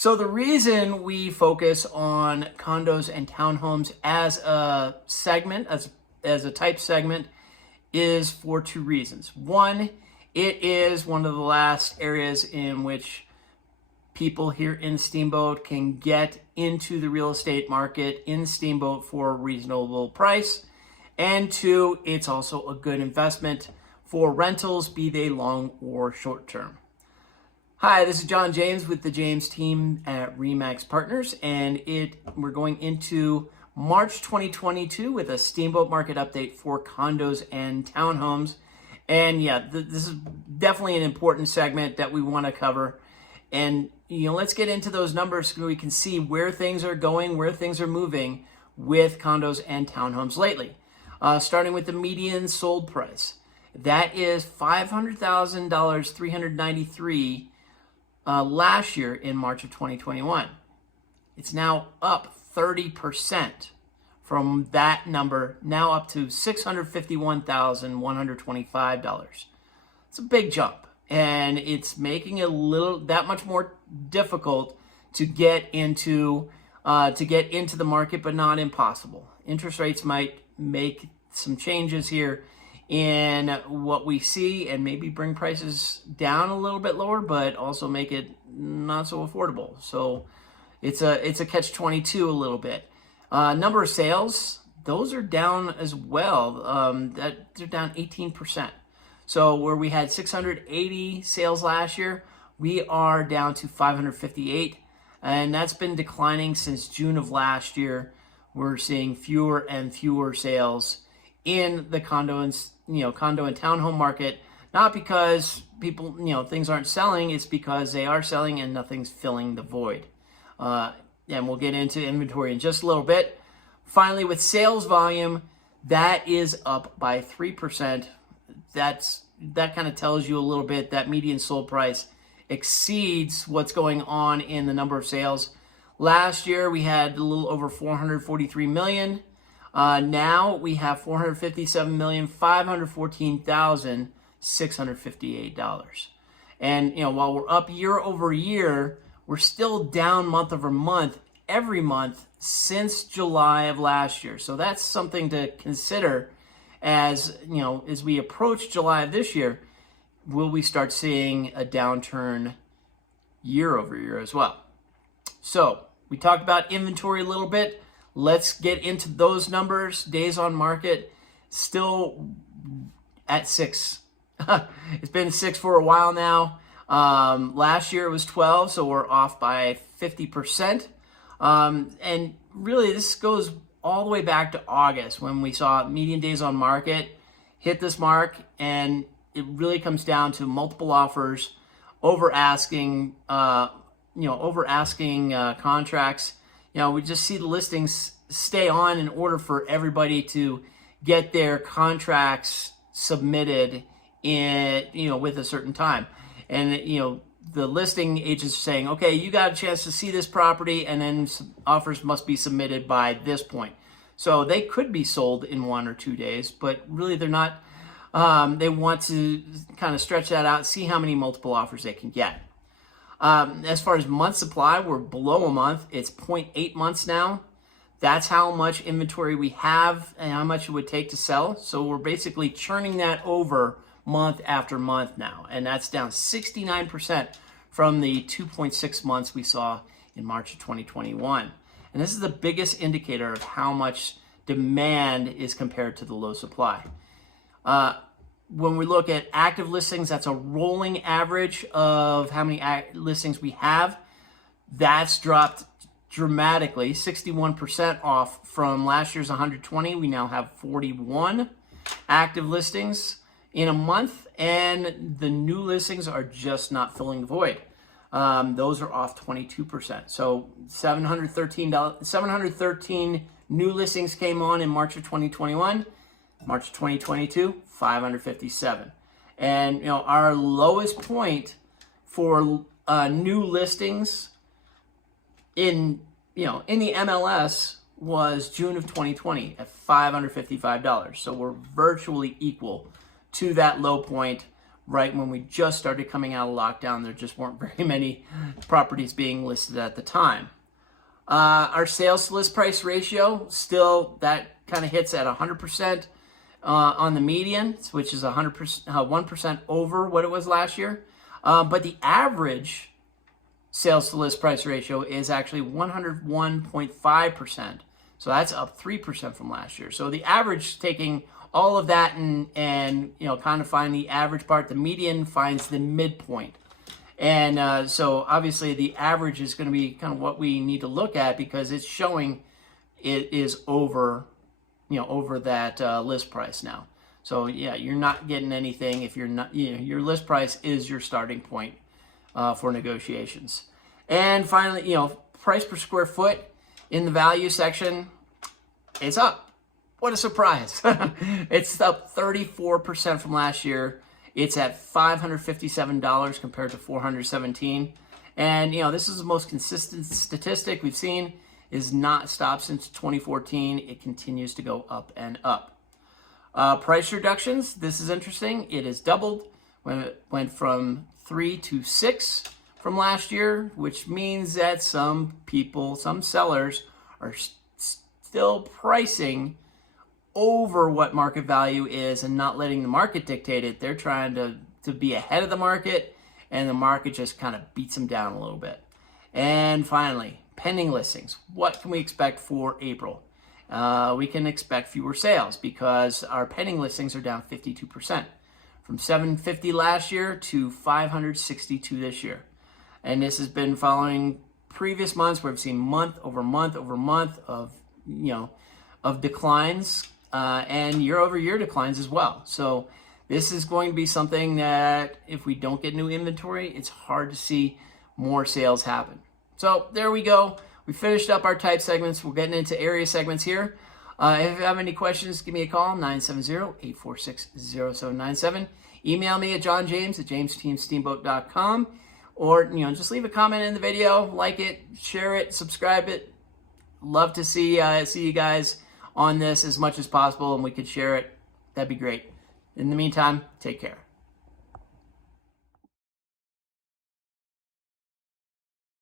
So the reason we focus on condos and townhomes as a segment, as a type segment, is for two reasons. One, it is one of the last areas in which people here in Steamboat can get into the real estate market in Steamboat for a reasonable price. And two, it's also a good investment for rentals, be they long or short term. Hi, this is John James with the James team at RE/MAX Partners, and we're going into March 2022 with a Steamboat market update for condos and townhomes. And yeah, this is definitely an important segment that we want to cover. And let's get into those numbers so we can see where things are going, where things are moving with condos and townhomes lately. Starting with the median sold price, that is $500,000, $393 last year in March of 2021. It's now up 30% from that number, now up to $651,125. It's a big jump, and it's making it that much more difficult to get into the market, but not impossible. Interest rates might make some changes here in what we see and maybe bring prices down a little bit lower, but also make it not so affordable. So it's a catch-22 a little bit. Number of sales, those are down as well. They're down 18%. So where we had 680 sales last year, we are down to 558, and that's been declining since June of last year. We're seeing fewer and fewer sales in the condo and townhome market, not because people, things aren't selling. It's because they are selling and nothing's filling the void. And we'll get into inventory in just a little bit. Finally, with sales volume, that is up by 3%. That kind of tells you a little bit that median sold price exceeds what's going on in the number of sales. Last year, we had a little over 443 million. Now we have $457,514,658. And while we're up year over year, we're still down month over month every month since July of last year. So that's something to consider as we approach July of this year. Will we start seeing a downturn year over year as well? So we talked about inventory a little bit. Let's get into those numbers. Days on market, still at 6. It's been 6 for a while now. Last year it was 12, so we're off by 50%. And really this goes all the way back to August when we saw median days on market hit this mark, and it really comes down to multiple offers, over asking contracts. We just see the listings stay on in order for everybody to get their contracts submitted with a certain time. And, the listing agents are saying, okay, you got a chance to see this property, and then offers must be submitted by this point. So they could be sold in 1 or 2 days, but really they're not. They want to kind of stretch that out, see how many multiple offers they can get. As far as month supply, we're below a month. It's 0.8 months now. That's how much inventory we have and how much it would take to sell. So we're basically churning that over month after month now. And that's down 69% from the 2.6 months we saw in March of 2021. And this is the biggest indicator of how much demand is compared to the low supply. When we look at active listings, that's a rolling average of how many listings we have. That's dropped dramatically, 61% off from last year's 120. We now have 41 active listings in a month, and the new listings are just not filling the void. Those are off 22%. So 713 new listings came on in March of 2021. March 2022, 557. And our lowest point for new listings in the MLS was June of 2020 at $555. So we're virtually equal to that low point right when we just started coming out of lockdown. There just weren't very many properties being listed at the time. Our sales to list price ratio, still that kind of hits at 100% on the median, which is 1% over what it was last year. But the average sales to list price ratio is actually 101.5%. So that's up 3% from last year. So the average, taking all of that and kind of find the average part, the median finds the midpoint. And so obviously the average is going to be kind of what we need to look at, because it's showing it is over that list price now. So yeah, you're not getting anything if you're not, your list price is your starting point for negotiations. And finally, price per square foot in the value section, it's up. What a surprise. It's up 34% from last year. It's at $557 compared to $417. And, this is the most consistent statistic we've seen. Is not stopped since 2014. It continues to go up and up. Price reductions, this is interesting. It has doubled when it went from 3 to 6 from last year, which means that some sellers are still pricing over what market value is and not letting the market dictate it. They're trying to be ahead of the market, and the market just kind of beats them down a little bit. And finally, pending listings. What can we expect for April? We can expect fewer sales because our pending listings are down 52%, from 750 last year to 562 this year. And this has been following previous months where we've seen month over month over month of declines and year over year declines as well. So this is going to be something that if we don't get new inventory, it's hard to see more sales happen. So there we go. We finished up our type segments. We're getting into area segments here. If you have any questions, give me a call, 970-846-0797. Email me at johnjames@jamesteamsteamboat.com, or just leave a comment in the video, like it, share it, subscribe it. Love to see you guys on this as much as possible, and we could share it. That'd be great. In the meantime, take care.